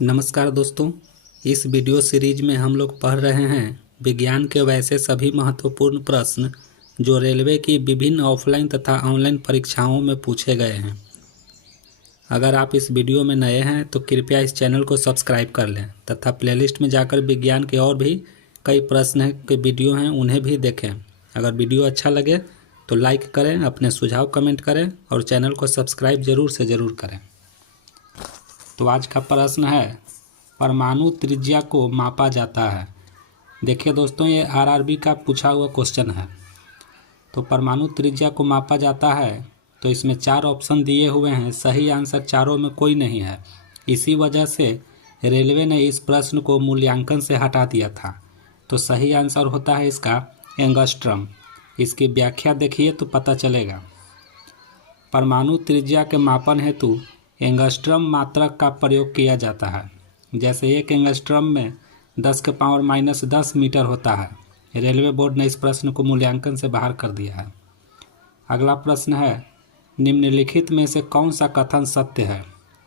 नमस्कार दोस्तों, इस वीडियो सीरीज में हम लोग पढ़ रहे हैं विज्ञान के वैसे सभी महत्वपूर्ण प्रश्न जो रेलवे की विभिन्न ऑफलाइन तथा ऑनलाइन परीक्षाओं में पूछे गए हैं। अगर आप इस वीडियो में नए हैं तो कृपया इस चैनल को सब्सक्राइब कर लें तथा प्लेलिस्ट में जाकर विज्ञान के और भी कई प्रश्न के वीडियो हैं उन्हें भी देखें। अगर वीडियो अच्छा लगे तो लाइक करें, अपने सुझाव कमेंट करें और चैनल को सब्सक्राइब ज़रूर से ज़रूर करें। तो आज का प्रश्न है, परमाणु त्रिज्या को मापा जाता है। देखिए दोस्तों, ये आरआरबी का पूछा हुआ क्वेश्चन है। तो परमाणु त्रिज्या को मापा जाता है, तो इसमें 4 ऑप्शन दिए हुए हैं। सही आंसर चारों में कोई नहीं है। इसी वजह से रेलवे ने इस प्रश्न को मूल्यांकन से हटा दिया था। तो सही आंसर होता है इसका एंगस्ट्रम। इसकी व्याख्या देखिए तो पता चलेगा। परमाणु त्रिज्या के मापन हेतु एंगस्ट्रम मात्रक का प्रयोग किया जाता है। जैसे 1 एंगस्ट्रम में 10⁻⁻10 मीटर होता है। रेलवे बोर्ड ने इस प्रश्न को मूल्यांकन से बाहर कर दिया है। अगला प्रश्न है, निम्नलिखित में से कौन सा कथन सत्य है?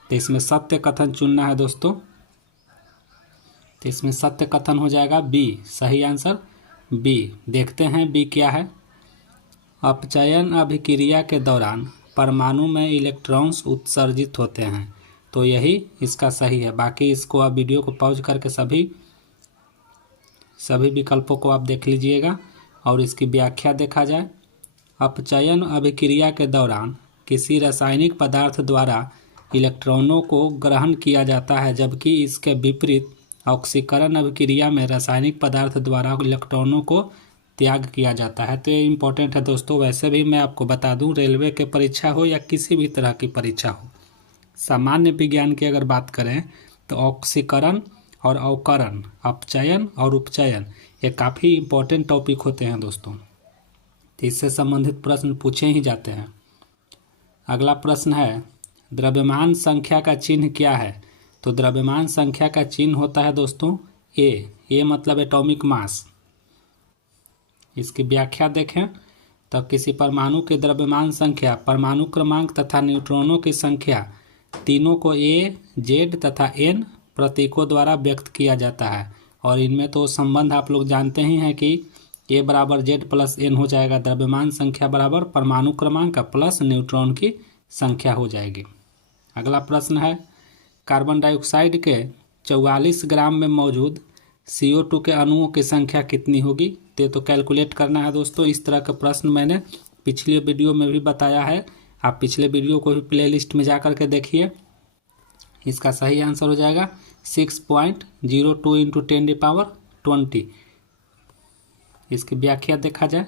तो इसमें सत्य कथन चुनना है दोस्तों। तो इसमें सत्य कथन हो जाएगा बी। सही आंसर बी। देखते हैं बी क्या है। अपचयन अभिक्रिया के दौरान परमाणु में इलेक्ट्रॉन्स उत्सर्जित होते हैं। तो यही इसका सही है। बाकी इसको आप वीडियो को पॉज करके सभी विकल्पों को आप देख लीजिएगा और इसकी व्याख्या देखा जाए। अपचयन अभिक्रिया के दौरान किसी रासायनिक पदार्थ द्वारा इलेक्ट्रॉनों को ग्रहण किया जाता है, जबकि इसके विपरीत ऑक्सीकरण अभिक्रिया में रासायनिक पदार्थ द्वारा इलेक्ट्रॉनों को त्याग किया जाता है। तो ये इम्पोर्टेंट है दोस्तों। वैसे भी मैं आपको बता दूं, रेलवे के परीक्षा हो या किसी भी तरह की परीक्षा हो, सामान्य विज्ञान की अगर बात करें तो ऑक्सीकरण और अवकरण, अपचयन और उपचयन, ये काफ़ी इम्पोर्टेंट टॉपिक होते हैं दोस्तों। तो इससे संबंधित प्रश्न पूछे ही जाते हैं। अगला प्रश्न है, द्रव्यमान संख्या का चिन्ह क्या है? तो द्रव्यमान संख्या का चिन्ह होता है दोस्तों ए मतलब एटॉमिक मास। इसकी व्याख्या देखें तो किसी परमाणु की द्रव्यमान संख्या, परमाणु क्रमांक तथा न्यूट्रॉनों की संख्या, तीनों को ए, जेड तथा एन प्रतीकों द्वारा व्यक्त किया जाता है। और इनमें तो संबंध आप लोग जानते ही हैं कि ए बराबर जेड प्लस एन हो जाएगा। द्रव्यमान संख्या बराबर परमाणु क्रमांक प्लस न्यूट्रॉन की संख्या हो जाएगी। अगला प्रश्न है, कार्बन डाइऑक्साइड के 44 ग्राम में मौजूद CO2 के अणुओं की संख्या कितनी होगी? तो कैलकुलेट करना है दोस्तों। इस तरह का प्रश्न मैंने पिछले वीडियो में भी बताया है। आप पिछले वीडियो को भी प्लेलिस्ट में जा कर के देखिए। इसका सही आंसर हो जाएगा 6.02 × 10⁻20। इसकी व्याख्या देखा जाए,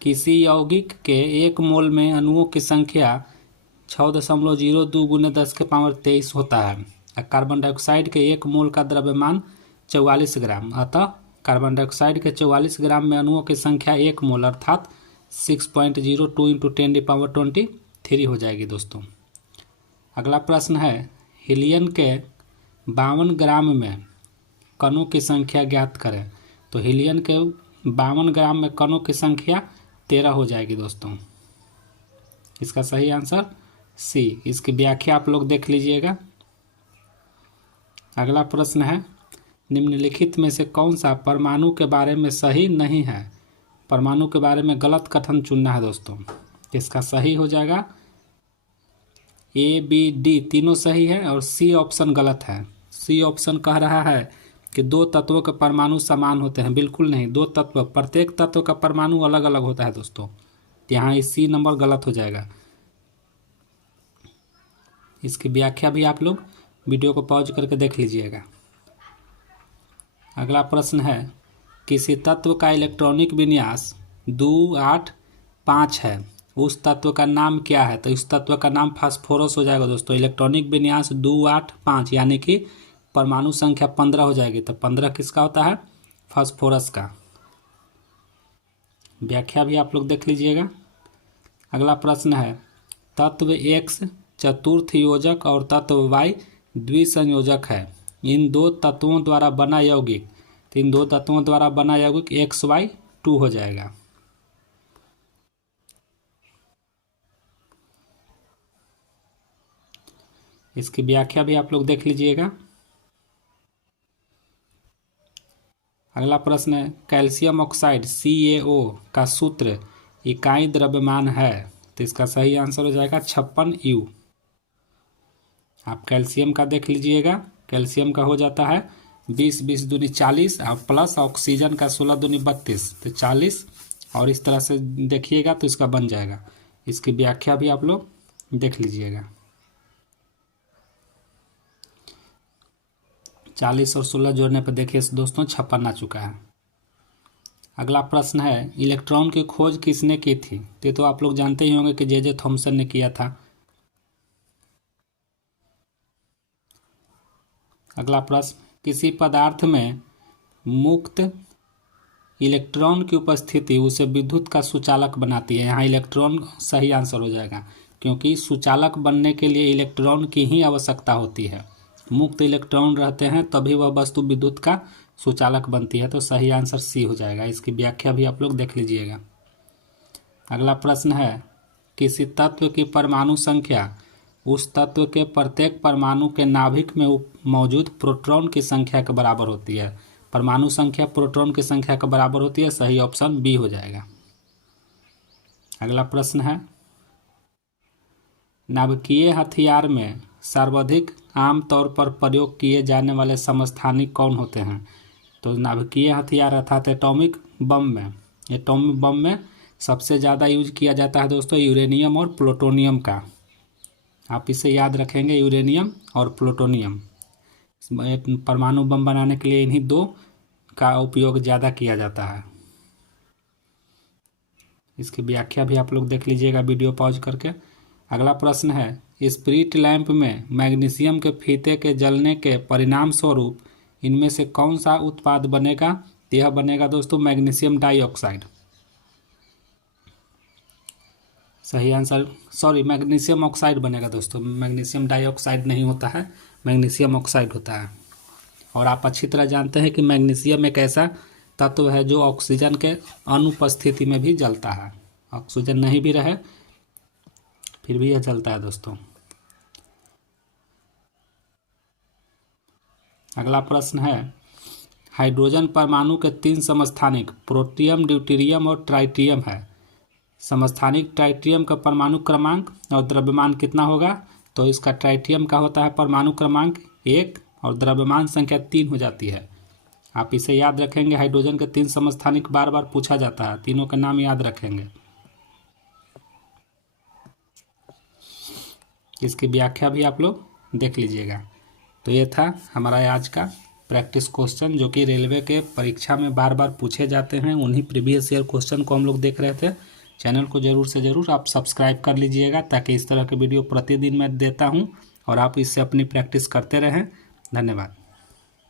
किसी यौगिक के 1 मोल में अणुओं की संख्या 6.02 × 10⁻23 होता है। कार्बन डाइऑक्साइड के 1 मोल का द्रव्यमान 44 ग्राम। अतः कार्बन डाइऑक्साइड के 44 ग्राम में अणुओं की संख्या 1 मोल अर्थात 6.02 × 10⁻23 हो जाएगी दोस्तों। अगला प्रश्न है, हीलियम के 52 ग्राम में कणों की संख्या ज्ञात करें। तो हीलियम के 52 ग्राम में कणों की संख्या 13 हो जाएगी दोस्तों। इसका सही आंसर सी। इसकी व्याख्या आप लोग देख लीजिएगा। अगला प्रश्न है, निम्नलिखित में से कौन सा परमाणु के बारे में सही नहीं है? परमाणु के बारे में गलत कथन चुनना है दोस्तों। इसका सही हो जाएगा ए, बी, डी तीनों सही है और सी ऑप्शन गलत है। सी ऑप्शन कह रहा है कि 2 तत्वों के परमाणु समान होते हैं। बिल्कुल नहीं, 2 तत्व, प्रत्येक तत्व का परमाणु अलग अलग होता है दोस्तों। यहाँ इस सी नंबर गलत हो जाएगा। इसकी व्याख्या भी आप लोग वीडियो को पॉज करके देख लीजिएगा। अगला प्रश्न है, किसी तत्व का इलेक्ट्रॉनिक विन्यास 2, 8, 5 है, उस तत्व का नाम क्या है? तो इस तत्व का नाम फास्फोरस हो जाएगा दोस्तों। इलेक्ट्रॉनिक विन्यास 2, 8, 5 यानी कि परमाणु संख्या 15 हो जाएगी। तो 15 किसका होता है? फास्फोरस का। व्याख्या भी आप लोग देख लीजिएगा। अगला प्रश्न है, तत्व X चतुर्थ योजक और तत्व Y द्विसंयोजक है। इन 2 तत्वों द्वारा बना यौगिक, तो इन 2 तत्वों द्वारा बना यौगिक XY2 हो जाएगा। इसकी व्याख्या भी आप लोग देख लीजिएगा। अगला प्रश्न है, कैल्शियम ऑक्साइड CaO का सूत्र इकाई द्रव्यमान है, तो इसका सही आंसर हो जाएगा 56U। आप कैल्शियम का देख लीजिएगा। कैल्शियम का हो जाता है 20 दूनी 40 और प्लस ऑक्सीजन का 16 दूनी 32, तो 40, और इस तरह से देखिएगा तो इसका बन जाएगा। इसकी व्याख्या भी आप लोग देख लीजिएगा। 40 और 16 जोड़ने पर देखिए दोस्तों 56 आ चुका है। अगला प्रश्न है, इलेक्ट्रॉन की खोज किसने की थी? तो आप लोग जानते ही होंगे कि जे थॉमसन ने किया था। अगला प्रश्न, किसी पदार्थ में मुक्त इलेक्ट्रॉन की उपस्थिति उसे विद्युत का सुचालक बनाती है। यहाँ इलेक्ट्रॉन सही आंसर हो जाएगा, क्योंकि सुचालक बनने के लिए इलेक्ट्रॉन की ही आवश्यकता होती है। मुक्त इलेक्ट्रॉन रहते हैं तभी वह वस्तु विद्युत का सुचालक बनती है, तो सही आंसर सी हो जाएगा। इसकी व्याख्या भी आप लोग देख लीजिएगा। अगला प्रश्न है, किसी तत्व की परमाणु संख्या उस तत्व के प्रत्येक परमाणु के नाभिक में मौजूद प्रोटॉन की संख्या के बराबर होती है। परमाणु संख्या प्रोटॉन की संख्या के बराबर होती है, सही ऑप्शन बी हो जाएगा। अगला प्रश्न है, नाभिकीय हथियार में सर्वाधिक आमतौर पर प्रयोग किए जाने वाले समस्थानिक कौन होते हैं? तो नाभिकीय हथियार अर्थात एटॉमिक बम में सबसे ज़्यादा यूज किया जाता है दोस्तों यूरेनियम और प्लूटोनियम का। आप इसे याद रखेंगे, यूरेनियम और प्लूटोनियम। परमाणु बम बनाने के लिए इन्हीं दो का उपयोग ज़्यादा किया जाता है। इसकी व्याख्या भी आप लोग देख लीजिएगा वीडियो पॉज करके। अगला प्रश्न है, स्पिरिट लैंप में मैग्नीशियम के फीते के जलने के परिणाम स्वरूप इनमें से कौन सा उत्पाद बनेगा? यह बनेगा दोस्तों मैग्नीशियम डाइऑक्साइड। सही आंसर, मैग्नीशियम ऑक्साइड बनेगा दोस्तों। मैग्नीशियम डाइऑक्साइड नहीं होता है, मैग्नीशियम ऑक्साइड होता है। और आप अच्छी तरह जानते हैं कि मैग्नीशियम एक ऐसा तत्व है जो ऑक्सीजन के अनुपस्थिति में भी जलता है। ऑक्सीजन नहीं भी रहे फिर भी यह जलता है दोस्तों। अगला प्रश्न है, हाइड्रोजन परमाणु के 3 समस्थानिक प्रोटियम, ड्यूटेरियम और ट्राइटियम है। समस्थानिक ट्राइटियम का परमाणु क्रमांक और द्रव्यमान कितना होगा? तो इसका ट्राइटियम का होता है परमाणु क्रमांक 1 और द्रव्यमान संख्या 3 हो जाती है। आप इसे याद रखेंगे। हाइड्रोजन के 3 समस्थानिक बार बार पूछा जाता है, तीनों के नाम याद रखेंगे। इसकी व्याख्या भी आप लोग देख लीजिएगा। तो ये था हमारा आज का प्रैक्टिस क्वेश्चन, जो कि रेलवे के परीक्षा में बार बार पूछे जाते हैं। उन्हीं प्रीवियस ईयर क्वेश्चन को हम लोग देख रहे थे। चैनल को ज़रूर से ज़रूर आप सब्सक्राइब कर लीजिएगा, ताकि इस तरह के वीडियो प्रतिदिन मैं देता हूं और आप इससे अपनी प्रैक्टिस करते रहें। धन्यवाद।